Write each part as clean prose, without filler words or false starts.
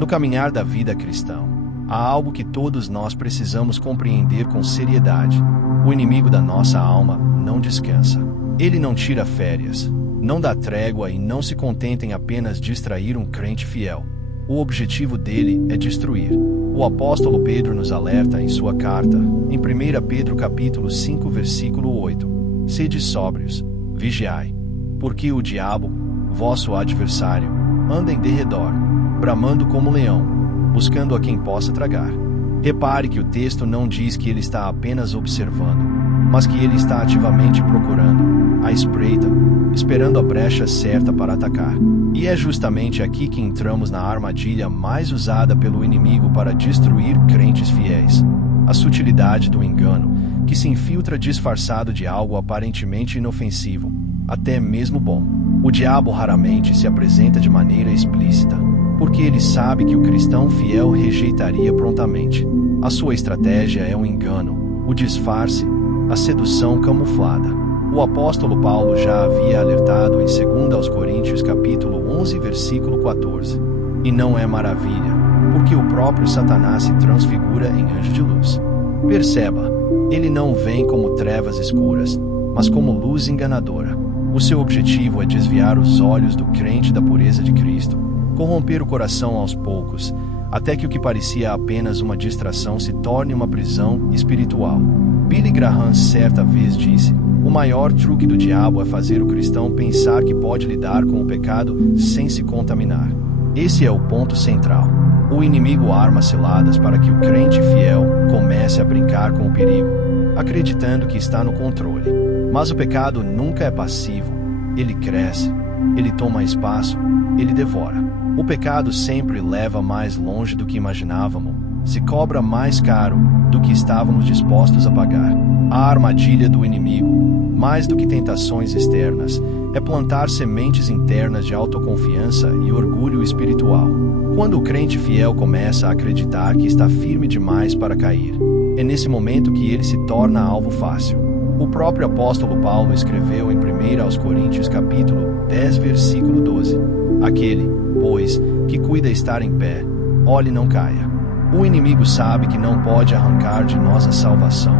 No caminhar da vida cristã, há algo que todos nós precisamos compreender com seriedade. O inimigo da nossa alma não descansa. Ele não tira férias, não dá trégua e não se contenta em apenas distrair um crente fiel. O objetivo dele é destruir. O apóstolo Pedro nos alerta em sua carta, em 1 Pedro capítulo 5, versículo 8. Sede sóbrios, vigiai, porque o diabo, vosso adversário, anda em derredor, bramando como leão, buscando a quem possa tragar. Repare que o texto não diz que ele está apenas observando, mas que ele está ativamente procurando, à espreita, esperando a brecha certa para atacar. E é justamente aqui que entramos na armadilha mais usada pelo inimigo para destruir crentes fiéis. A sutilidade do engano, que se infiltra disfarçado de algo aparentemente inofensivo, até mesmo bom. O diabo raramente se apresenta de maneira explícita, porque ele sabe que o cristão fiel rejeitaria prontamente. A sua estratégia é o engano, o disfarce, a sedução camuflada. O apóstolo Paulo já havia alertado em 2 Coríntios capítulo 11, versículo 14. E não é maravilha, porque o próprio Satanás se transfigura em anjo de luz. Perceba, ele não vem como trevas escuras, mas como luz enganadora. O seu objetivo é desviar os olhos do crente da pureza de Cristo, corromper o coração aos poucos, até que o que parecia apenas uma distração se torne uma prisão espiritual. Billy Graham certa vez disse: o maior truque do diabo é fazer o cristão pensar que pode lidar com o pecado sem se contaminar. Esse é o ponto central. O inimigo arma ciladas para que o crente fiel comece a brincar com o perigo, acreditando que está no controle. Mas o pecado nunca é passivo. Ele cresce, ele toma espaço, ele devora. O pecado sempre leva mais longe do que imaginávamos, se cobra mais caro do que estávamos dispostos a pagar. A armadilha do inimigo, mais do que tentações externas, é plantar sementes internas de autoconfiança e orgulho espiritual. Quando o crente fiel começa a acreditar que está firme demais para cair, é nesse momento que ele se torna alvo fácil. O próprio apóstolo Paulo escreveu em 1 Coríntios capítulo 10, versículo 12. Aquele, pois, que cuida estar em pé, olhe e não caia. O inimigo sabe que não pode arrancar de nós a salvação,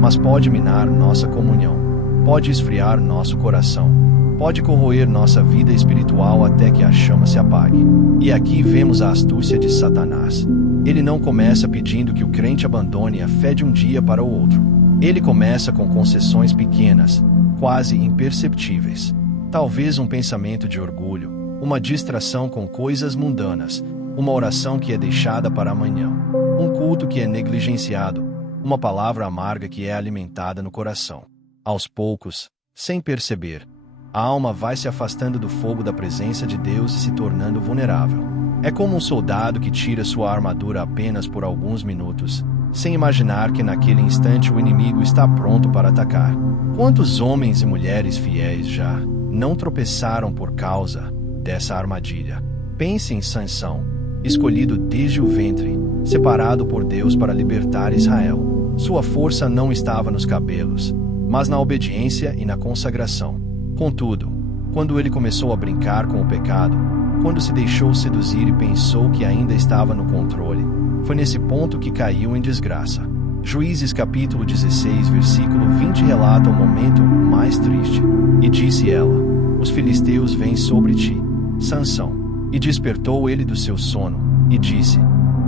mas pode minar nossa comunhão, pode esfriar nosso coração, pode corroer nossa vida espiritual até que a chama se apague. E aqui vemos a astúcia de Satanás. Ele não começa pedindo que o crente abandone a fé de um dia para o outro. Ele começa com concessões pequenas, quase imperceptíveis. Talvez um pensamento de orgulho, uma distração com coisas mundanas, uma oração que é deixada para amanhã, um culto que é negligenciado, uma palavra amarga que é alimentada no coração. Aos poucos, sem perceber, a alma vai se afastando do fogo da presença de Deus e se tornando vulnerável. É como um soldado que tira sua armadura apenas por alguns minutos, sem imaginar que naquele instante o inimigo está pronto para atacar. Quantos homens e mulheres fiéis já não tropeçaram por causa dessa armadilha? Pense em Sansão, escolhido desde o ventre, separado por Deus para libertar Israel. Sua força não estava nos cabelos, mas na obediência e na consagração. Contudo, quando ele começou a brincar com o pecado, quando se deixou seduzir e pensou que ainda estava no controle, foi nesse ponto que caiu em desgraça. Juízes capítulo 16, versículo 20 relata o momento mais triste. E disse ela: os filisteus vêm sobre ti, Sansão. E despertou ele do seu sono, e disse: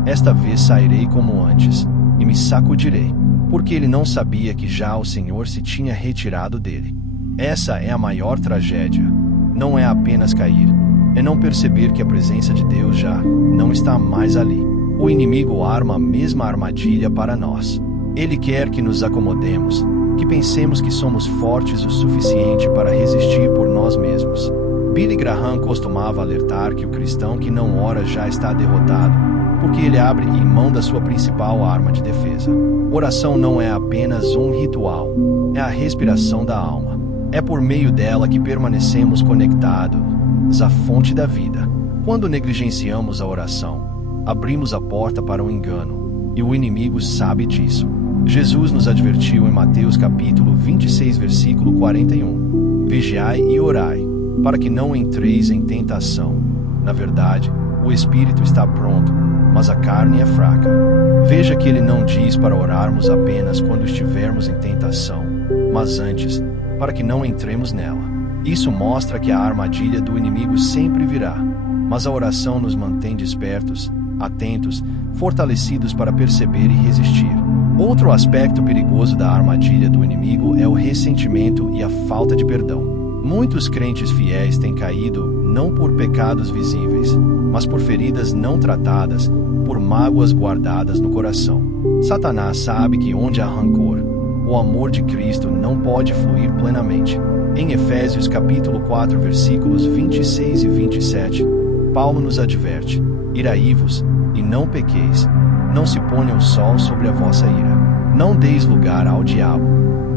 esta vez sairei como antes, e me sacudirei, porque ele não sabia que já o Senhor se tinha retirado dele. Essa é a maior tragédia. Não é apenas cair, é não perceber que a presença de Deus já não está mais ali. O inimigo arma a mesma armadilha para nós. Ele quer que nos acomodemos, que pensemos que somos fortes o suficiente para resistir por nós mesmos. Billy Graham costumava alertar que o cristão que não ora já está derrotado, porque ele abre mão da sua principal arma de defesa. Oração não é apenas um ritual, é a respiração da alma. É por meio dela que permanecemos conectados à fonte da vida. Quando negligenciamos a oração, abrimos a porta para o engano, e o inimigo sabe disso. Jesus nos advertiu em Mateus capítulo 26, versículo 41. Vigiai e orai, para que não entreis em tentação. Na verdade, O espírito está pronto, mas a carne é fraca. Veja que ele não diz para orarmos apenas quando estivermos em tentação, mas antes, para que não entremos nela. Isso mostra que a armadilha do inimigo sempre virá, mas a oração nos mantém despertos, atentos, fortalecidos para perceber e resistir. Outro aspecto perigoso da armadilha do inimigo é o ressentimento e a falta de perdão. Muitos crentes fiéis têm caído não por pecados visíveis, mas por feridas não tratadas, por mágoas guardadas no coração. Satanás sabe que onde há rancor, o amor de Cristo não pode fluir plenamente. Em Efésios capítulo 4, versículos 26 e 27, Paulo nos adverte: Iraí-vos, e não pequeis, não se ponha o sol sobre a vossa ira. Não deis lugar ao diabo.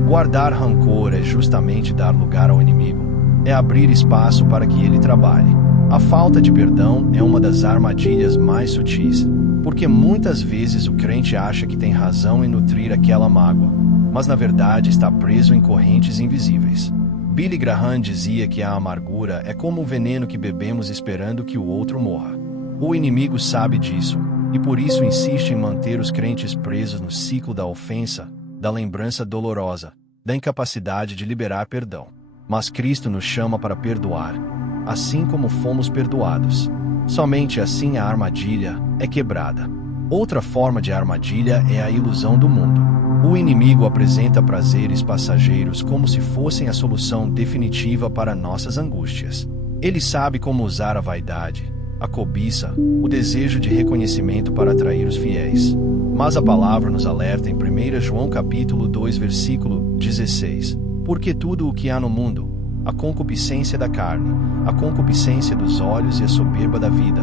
Guardar rancor é justamente dar lugar ao inimigo. É abrir espaço para que ele trabalhe. A falta de perdão é uma das armadilhas mais sutis, porque muitas vezes o crente acha que tem razão em nutrir aquela mágoa, mas na verdade está preso em correntes invisíveis. Billy Graham dizia que a amargura é como um veneno que bebemos esperando que o outro morra. O inimigo sabe disso, e por isso insiste em manter os crentes presos no ciclo da ofensa, da lembrança dolorosa, da incapacidade de liberar perdão. Mas Cristo nos chama para perdoar, assim como fomos perdoados. Somente assim a armadilha é quebrada. Outra forma de armadilha é a ilusão do mundo. O inimigo apresenta prazeres passageiros como se fossem a solução definitiva para nossas angústias. Ele sabe como usar a vaidade, a cobiça, o desejo de reconhecimento para atrair os fiéis. Mas a palavra nos alerta em 1 João capítulo 2, versículo 16. Porque tudo o que há no mundo, a concupiscência da carne, a concupiscência dos olhos e a soberba da vida,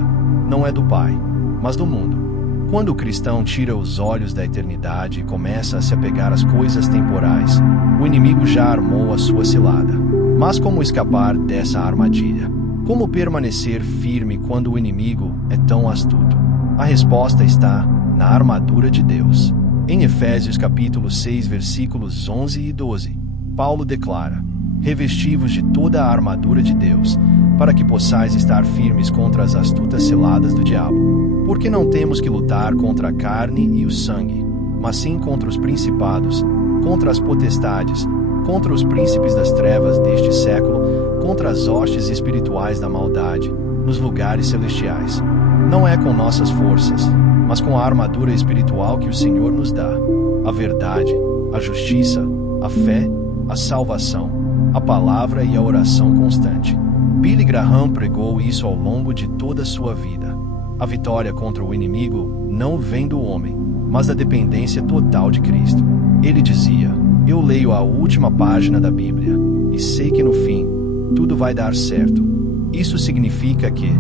não é do Pai, mas do mundo. Quando o cristão tira os olhos da eternidade e começa a se apegar às coisas temporais, o inimigo já armou a sua cilada. Mas como escapar dessa armadilha? Como permanecer firme quando o inimigo é tão astuto? A resposta está na armadura de Deus. Em Efésios capítulo 6, versículos 11 e 12, Paulo declara: Revesti-vos de toda a armadura de Deus, para que possais estar firmes contra as astutas ciladas do diabo. Porque não temos que lutar contra a carne e o sangue, mas sim contra os principados, contra as potestades, contra os príncipes das trevas deste século, contra as hostes espirituais da maldade, nos lugares celestiais. Não é com nossas forças, mas com a armadura espiritual que o Senhor nos dá: a verdade, a justiça, a fé, a salvação, a palavra e a oração constante. Billy Graham pregou isso ao longo de toda a sua vida. A vitória contra o inimigo não vem do homem, mas da dependência total de Cristo. Ele dizia: Eu leio a última página da Bíblia, e sei que no fim, tudo vai dar certo. Isso significa que,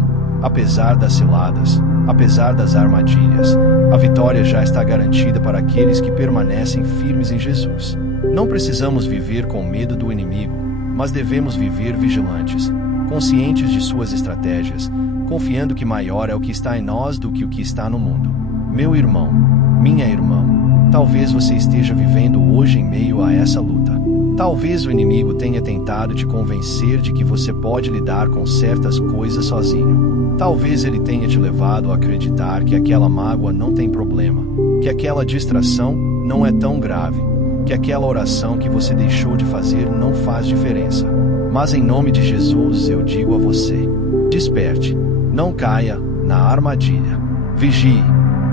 apesar das ciladas, apesar das armadilhas, a vitória já está garantida para aqueles que permanecem firmes em Jesus. Não precisamos viver com medo do inimigo, mas devemos viver vigilantes, conscientes de suas estratégias, confiando que maior é o que está em nós do que o que está no mundo. Meu irmão, minha irmã, talvez você esteja vivendo hoje em meio a essa luta. Talvez o inimigo tenha tentado te convencer de que você pode lidar com certas coisas sozinho. Talvez ele tenha te levado a acreditar que aquela mágoa não tem problema, que aquela distração não é tão grave, que aquela oração que você deixou de fazer não faz diferença. Mas em nome de Jesus eu digo a você: desperte. Não caia na armadilha. Vigie,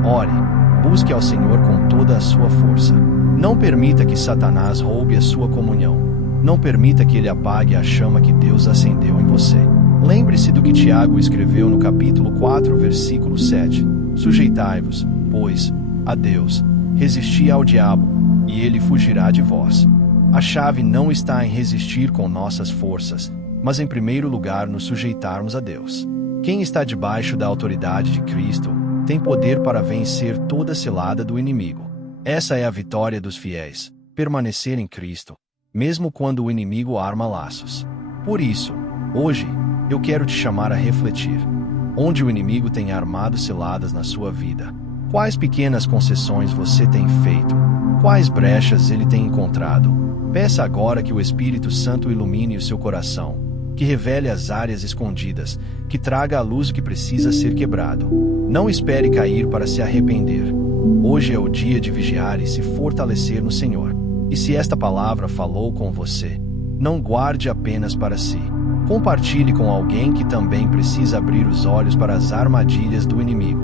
ore, busque ao Senhor com toda a sua força. Não permita que Satanás roube a sua comunhão. Não permita que ele apague a chama que Deus acendeu em você. Lembre-se do que Tiago escreveu no capítulo 4, versículo 7. Sujeitai-vos, pois, a Deus, resisti ao diabo, e ele fugirá de vós. A chave não está em resistir com nossas forças, mas em primeiro lugar nos sujeitarmos a Deus. Quem está debaixo da autoridade de Cristo tem poder para vencer toda cilada do inimigo. Essa é a vitória dos fiéis: permanecer em Cristo, mesmo quando o inimigo arma laços. Por isso, hoje, eu quero te chamar a refletir. Onde o inimigo tem armado ciladas na sua vida? Quais pequenas concessões você tem feito? Quais brechas ele tem encontrado? Peça agora que o Espírito Santo ilumine o seu coração, que revele as áreas escondidas, que traga à luz o que precisa ser quebrado. Não espere cair para se arrepender. Hoje é o dia de vigiar e se fortalecer no Senhor. E se esta palavra falou com você, não guarde apenas para si. Compartilhe com alguém que também precisa abrir os olhos para as armadilhas do inimigo.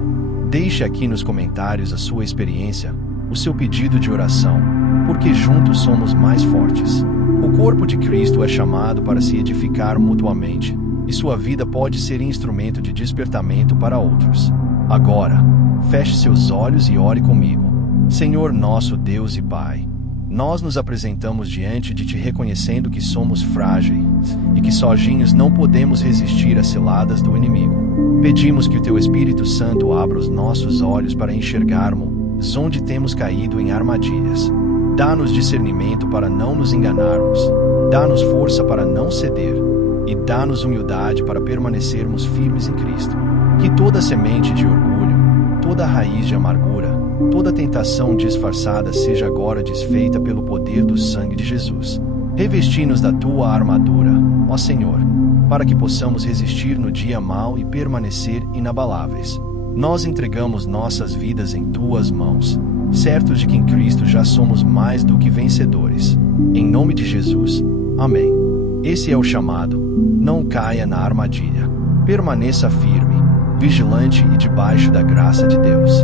Deixe aqui nos comentários a sua experiência, o seu pedido de oração, porque juntos somos mais fortes. O corpo de Cristo é chamado para se edificar mutuamente, e sua vida pode ser instrumento de despertamento para outros. Agora, feche seus olhos e ore comigo. Senhor nosso Deus e Pai, nós nos apresentamos diante de Ti reconhecendo que somos frágeis e que sozinhos não podemos resistir às ciladas do inimigo. Pedimos que o Teu Espírito Santo abra os nossos olhos para enxergarmos onde temos caído em armadilhas. Dá-nos discernimento para não nos enganarmos, dá-nos força para não ceder e dá-nos humildade para permanecermos firmes em Cristo. Que toda semente de orgulho, toda raiz de amargura, toda tentação disfarçada seja agora desfeita pelo poder do sangue de Jesus. Revesti-nos da Tua armadura, ó Senhor, para que possamos resistir no dia mau e permanecer inabaláveis. Nós entregamos nossas vidas em Tuas mãos, certos de que em Cristo já somos mais do que vencedores. Em nome de Jesus, amém. Esse é o chamado. Não caia na armadilha. Permaneça firme, vigilante e debaixo da graça de Deus.